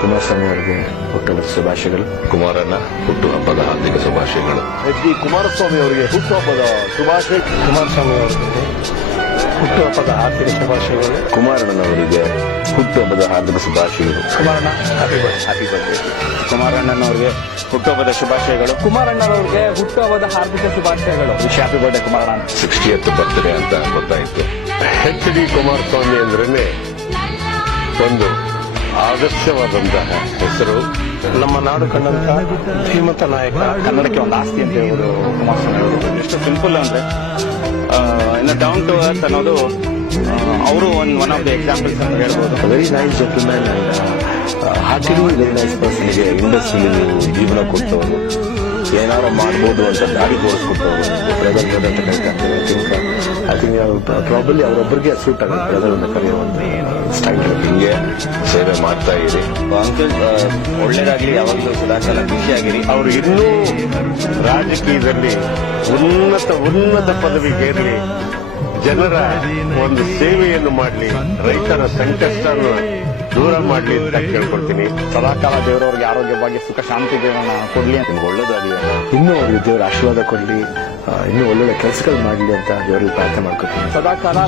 ಕುಮಾರಸ್ವಾಮಿ ಅವರಿಗೆ ಹುಟ್ಟುಹಬ್ಬದ ಶುಭಾಶಯಗಳು. ಕುಮಾರಣ್ಣ ಹುಟ್ಟುಹಬ್ಬದ ಹಾರ್ದಿಕ ಶುಭಾಶಯಗಳು. ಎಚ್ ಡಿ ಕುಮಾರಸ್ವಾಮಿ ಅವರಿಗೆ ಹುಟ್ಟುಹಬ್ಬದ ಶುಭಾಶಯ. ಕುಮಾರಸ್ವಾಮಿ ಅವರಿಗೆ ಹುಟ್ಟುಹಬ್ಬದ ಹಾರ್ದಿಕ ಶುಭಾಶಯಗಳು. ಕುಮಾರಣ್ಣನವರಿಗೆ ಹುಟ್ಟುಹಬ್ಬದ ಹಾರ್ದಿಕ ಶುಭಾಶಯಗಳು. ಕುಮಾರಣ್ಣ ಹ್ಯಾಪಿ ಬರ್ತ್ಡೇ. ಕುಮಾರಣ್ಣನವರಿಗೆ ಹುಟ್ಟುಹಬ್ಬದ ಶುಭಾಶಯಗಳು. ಕುಮಾರಣ್ಣನವರಿಗೆ ಹುಟ್ಟುಹಬ್ಬದ ಹಾರ್ದಿಕ ಶುಭಾಶಯಗಳು. ಹ್ಯಾಪಿ ಬರ್ಡೇ ಕುಮಾರಣ್ಣ. 60th ಬರ್ತ್ಡೇ ಅಂತ ಗೊತ್ತಾಯಿತು. ಎಚ್ ಡಿ ಕುಮಾರಸ್ವಾಮಿ ಅಂದ್ರೇನೆ ಒಂದು ಆದರ್ಶವಾದಂತಹ ಹೆಸರು. ನಮ್ಮ ನಾಡು ಕಂಡಂತ ಶ್ರೀಮಂತ ನಾಯಕ, ಕನ್ನಡಕ್ಕೆ ಒಂದು ಆಸ್ತಿ ಅಂತ ಹೇಳ್ಬೋದು ಕುಮಾರಸ್ವಾಮಿ ಅವರು. ಎಷ್ಟು ಸಿಂಪಲ್ ಅಂದ್ರೆ ಇನ್ನು ಡೌನ್ ಟು ಅರ್ತ್ ಅನ್ನೋದು ಅವರು ಒನ್ ಆಫ್ ದ ಎಕ್ಸಾಂಪಲ್ಸ್ ಅಂತ ಹೇಳ್ಬೋದು. Very nice gentleman and heartily very nice ಪರ್ಸನ್ಗೆ ಇಂಡಸ್ಟ್ರಿಯಲ್ಲಿ ಜೀವನ ಕೊಟ್ಟವರು, ಏನಾರು ಮಾಡ್ಬೋದು ಅಂತ ದಾರಿ ತೋರಿಸ್ಕೊಟ್ಟವರು ಬ್ರದರ್ ಅಂತ ಕರೀತಾರೆ. ಐ ಥಿಂಕ್ ಪ್ರಾಬಲಿ ಅವರೊಬ್ಬರಿಗೆ ಸೂಟ್ ಆಗುತ್ತೆ ಬ್ರದರ್ ಅಂತ ಕರೆಯುವಂತ ಸ್ಟೈಲ್. ಹಿಂಗೆ ಸೇವೆ ಮಾಡ್ತಾ ಇರಿ. ಅಂಕಲ್ ಒಳ್ಳೇದಾಗ್ಲಿ, ಯಾವಾಗಲೂ ಸದಾಕಾಲ ಖುಷಿಯಾಗಿರಿ. ಅವರು ಇನ್ನೂ ರಾಜಕೀಯದಲ್ಲಿ ಉನ್ನತ ಪದವಿಗೇರಲಿ, ಜನರ ಒಂದು ಸೇವೆಯನ್ನು ಮಾಡಲಿ, ರೈತರ ಸಂಕಷ್ಟವನ್ನು ದೂರ ಮಾಡಲಿ ಅಂತ ಕೇಳ್ಕೊಳ್ತೀನಿ. ಸದಾಕಾಲ ದೇವರವ್ರಿಗೆ ಆರೋಗ್ಯ, ಭಾಗ್ಯ, ಸುಖ, ಶಾಂತಿ ದೇವರನ್ನ ಕೊಡ್ಲಿ ಅಂತ ಒಳ್ಳೇದಾಗ್ಲಿ. ಇನ್ನೂ ಅವ್ರಿಗೆ ದೇವರ ಆಶೀರ್ವಾದ ಕೊಡಲಿ, ಇನ್ನೂ ಒಳ್ಳೊಳ್ಳೆ ಕೆಲಸಗಳು ಮಾಡಲಿ ಅಂತ ದೇವರಲ್ಲಿ ಪ್ರಾರ್ಥನೆ ಮಾಡ್ಕೊತೀನಿ. ಸದಾಕಾಲ